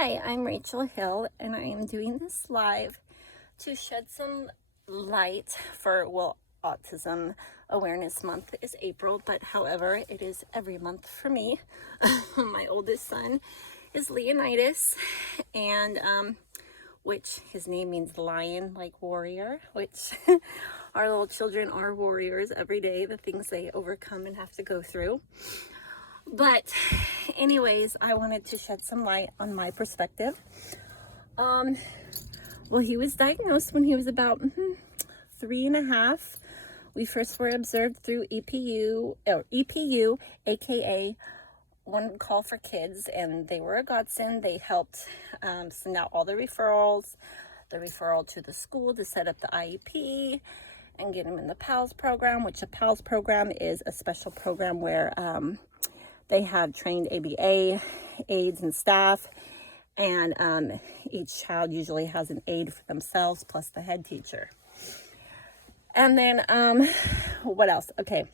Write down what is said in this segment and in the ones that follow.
Hi, I'm Rachel Hill, and I am doing this live to shed some light for, Autism Awareness Month is April, but however, it is every month for me. My oldest son is Leonidas, and which his name means lion, like warrior, which our little children are warriors every day, the things they overcome and have to go through. But anyways, I wanted to shed some light on my perspective. Well, he was diagnosed when he was about 3.5. We first were observed through EPU, aka One Call for Kids, and they were a godsend. They helped send out all the referrals, the referral to the school to set up the IEP and get him in the PALS program, which a PALS program is a special program where they have trained ABA aides and staff, and each child usually has an aide for themselves plus the head teacher. And then what else? Okay,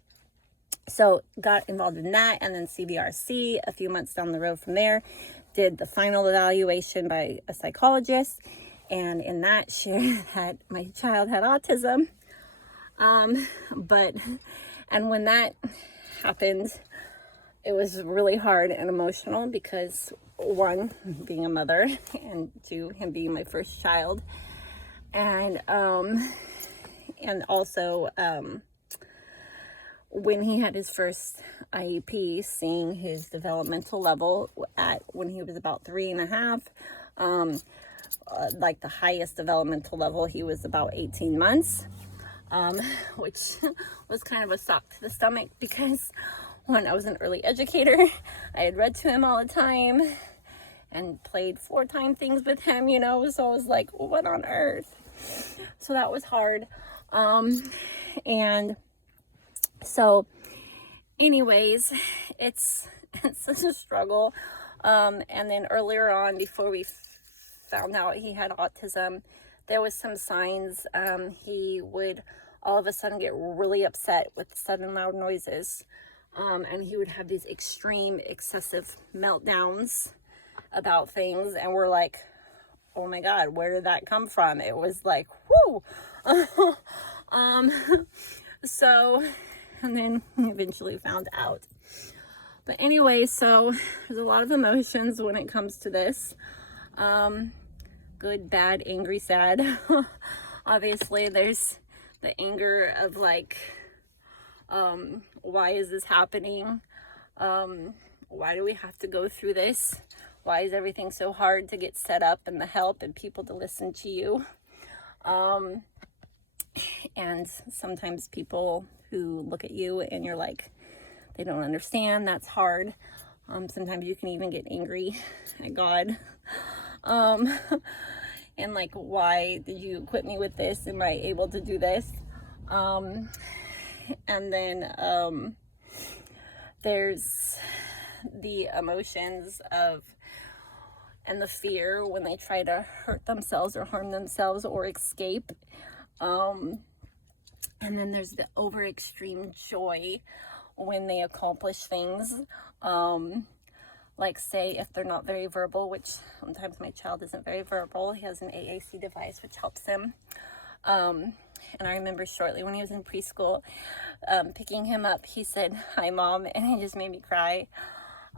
so got involved in that, and then CBRC a few months down the road from there, did the final evaluation by a psychologist, and in that shared that my child had autism. And when that happened, it was really hard and emotional because, one, being a mother, and two, him being my first child, and also when he had his first IEP, seeing his developmental level at when he was about 3.5, like the highest developmental level, he was about 18 months, which was kind of a shock to the stomach because, one, I was an early educator. I had read to him all the time and played 4-time things with him, so I was like, what on earth? So that was hard. And so anyways, it's such a struggle. And then earlier on, before we found out he had autism, there was some signs. He would all of a sudden get really upset with sudden loud noises. And he would have these extreme, excessive meltdowns about things. And we're like, oh my God, where did that come from? It was like, whoo. So, and then we eventually found out. But anyway, so there's a lot of emotions when it comes to this. Good, bad, angry, sad. Obviously, there's the anger of like, why is this happening? Why do we have to go through this? Why is everything so hard to get set up and the help and people to listen to you? And sometimes people who look at you and you're like, they don't understand, that's hard. Sometimes you can even get angry at God. And like, why did you equip me with this? Am I able to do this? And then there's the emotions of and the fear when they try to hurt themselves or harm themselves or escape. And then there's the over extreme joy when they accomplish things. Like say if they're not very verbal, which sometimes my child isn't very verbal. He has an AAC device which helps him. And I remember shortly when he was in preschool, picking him up, he said, "Hi, Mom," and it just made me cry.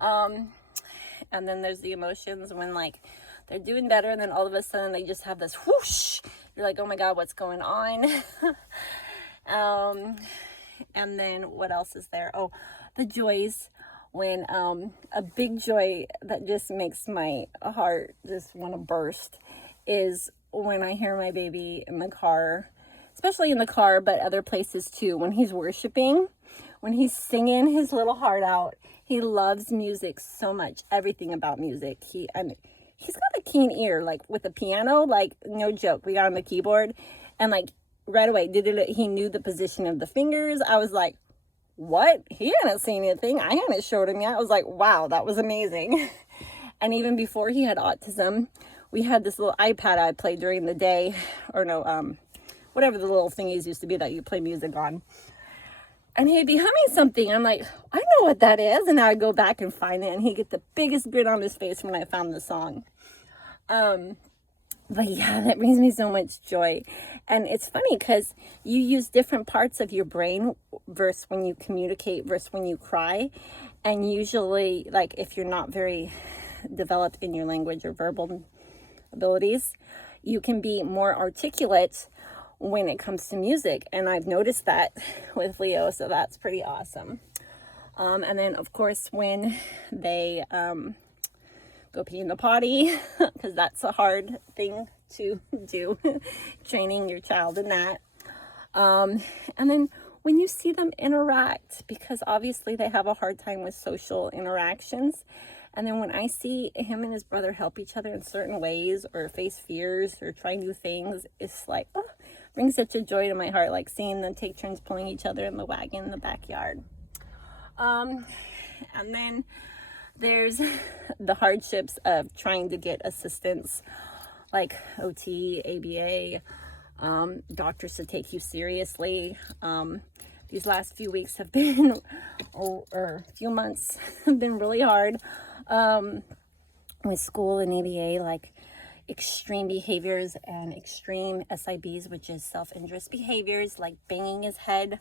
And then there's the emotions when like they're doing better and then all of a sudden they just have this whoosh. You're like, oh my God, what's going on? And then what else is there? Oh, the joys when a big joy that just makes my heart just want to burst is when I hear my baby in the car, especially in the car, but other places too, when he's worshiping, when he's singing his little heart out. He loves music so much, everything about music. He's got a keen ear, like with the piano, like no joke. We got him a keyboard and like right away, he knew the position of the fingers. I was like, what? He hadn't seen anything. I hadn't showed him yet. I was like, wow, that was amazing. And even before he had autism, we had this little iPad I played during the day, or no, whatever the little thingies used to be that you play music on. and he'd be humming something. I'm like, I know what that is. And I would go back and find it, and he'd get the biggest grin on his face when I found the song. But yeah, that brings me so much joy. And it's funny because you use different parts of your brain versus when you communicate versus when you cry. And usually, like, if you're not very developed in your language or verbal abilities, you can be more articulate when it comes to music. And I've noticed that with Leo, so that's pretty awesome. And then, of course, when they go pee in the potty, because that's a hard thing to do, training your child in that. And then when you see them interact, because obviously they have a hard time with social interactions. And then when I see him and his brother help each other in certain ways, or face fears, or try new things, it's like, oh, brings such a joy to my heart, like seeing them take turns pulling each other in the wagon in the backyard. And then there's the hardships of trying to get assistance, like OT, ABA, doctors to take you seriously. These last few weeks have been, or few months, have been really hard with school and ABA, like extreme behaviors and extreme SIBs, which is self-injurious behaviors, like banging his head,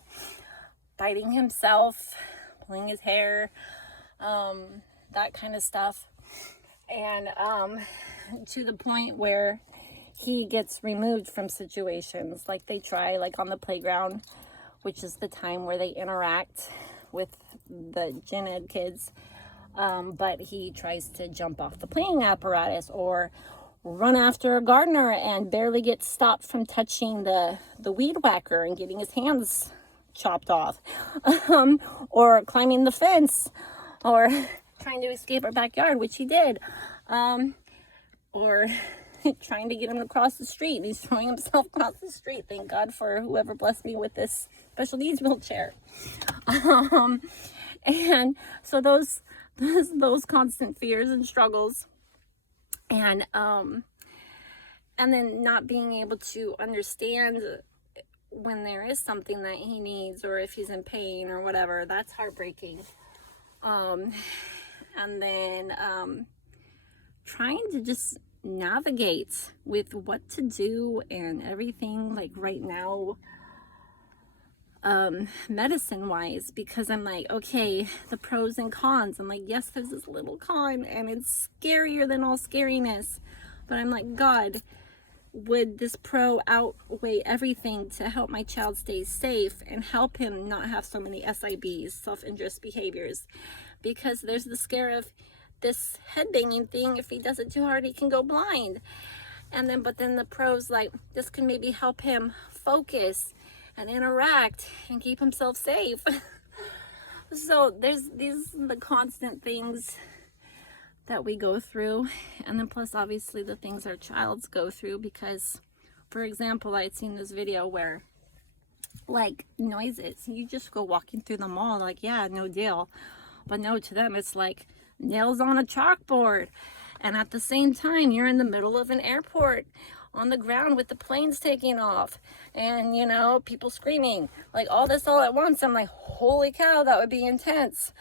biting himself, pulling his hair, that kind of stuff. And to the point where he gets removed from situations, like they try, like on the playground, which is the time where they interact with the gen ed kids, but he tries to jump off the playing apparatus or run after a gardener and barely gets stopped from touching the weed whacker and getting his hands chopped off, or climbing the fence, or trying to escape our backyard, which he did, or trying to get him to cross the street. He's throwing himself across the street. Thank God for whoever blessed me with this special needs wheelchair. And so those constant fears and struggles, and then not being able to understand when there is something that he needs, or if he's in pain or whatever, that's heartbreaking. And then trying to just navigate with what to do and everything, like right now, medicine wise, because I'm like, okay, the pros and cons. I'm like, yes, there's this little con and it's scarier than all scariness, but I'm like, God, would this pro outweigh everything to help my child stay safe and help him not have so many SIBs, self-injurious behaviors? Because there's the scare of this head banging thing. If he does it too hard, he can go blind. And then, but then the pros, like, this can maybe help him focus and interact and keep himself safe. So there's the constant things that we go through, and then plus obviously the things our childs go through, because for example, I had seen this video where, like, noises, you just go walking through the mall, like, yeah, no deal, but no, to them it's like nails on a chalkboard. And at the same time, you're in the middle of an airport on the ground with the planes taking off, and you know, people screaming, like all this all at once. I'm like, holy cow, that would be intense.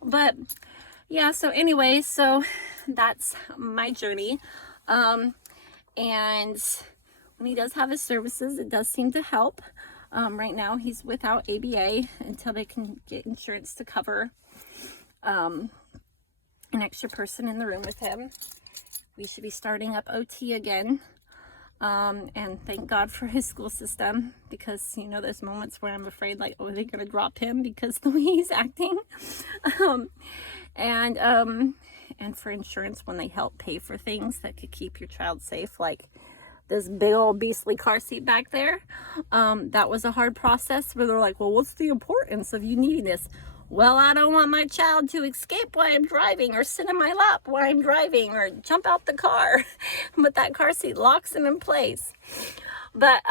But yeah, so anyway, so that's my journey. And when he does have his services, it does seem to help. Right now he's without ABA until they can get insurance to cover an extra person in the room with him. We should be starting up OT again. And thank God for his school system, because, you know, there's moments where I'm afraid, like, oh, are they going to drop him because the way he's acting? And for insurance, when they help pay for things that could keep your child safe, like this big old beastly car seat back there. That was a hard process where they're like, well, what's the importance of you needing this? Well, I don't want my child to escape while I'm driving, or sit in my lap while I'm driving, or jump out the car. But that car seat locks him in place. But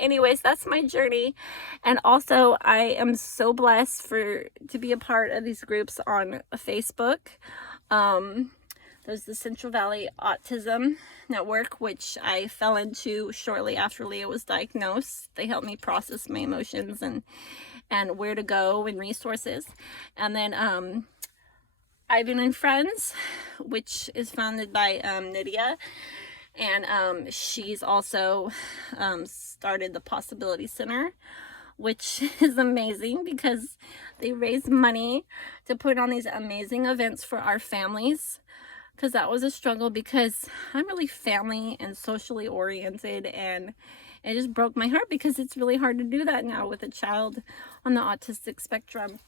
anyways, that's my journey. And also, I am so blessed to be a part of these groups on Facebook. There's the Central Valley Autism Network, which I fell into shortly after Leah was diagnosed. They helped me process my emotions and where to go and resources. And then Ivan and Friends, which is founded by Nydia. And she's also started the Possibility Center, which is amazing because they raise money to put on these amazing events for our families. Because that was a struggle, because I'm really family and socially oriented, and it just broke my heart because it's really hard to do that now with a child on the autistic spectrum.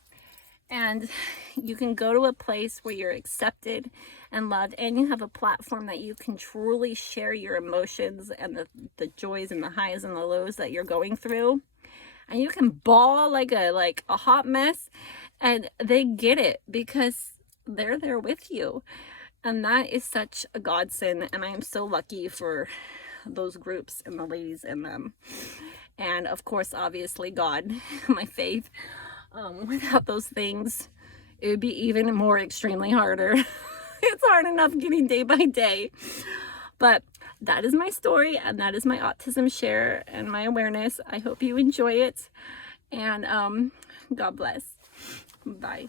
And you can go to a place where you're accepted and loved, and you have a platform that you can truly share your emotions and the joys and the highs and the lows that you're going through. And you can bawl like a hot mess, and they get it because they're there with you. And that is such a godsend, and I am so lucky for those groups and the ladies in them. And of course, obviously, God, my faith. Without those things, it would be even more extremely harder. It's hard enough getting day by day. But that is my story, and that is my autism share and my awareness. I hope you enjoy it, and God bless. Bye.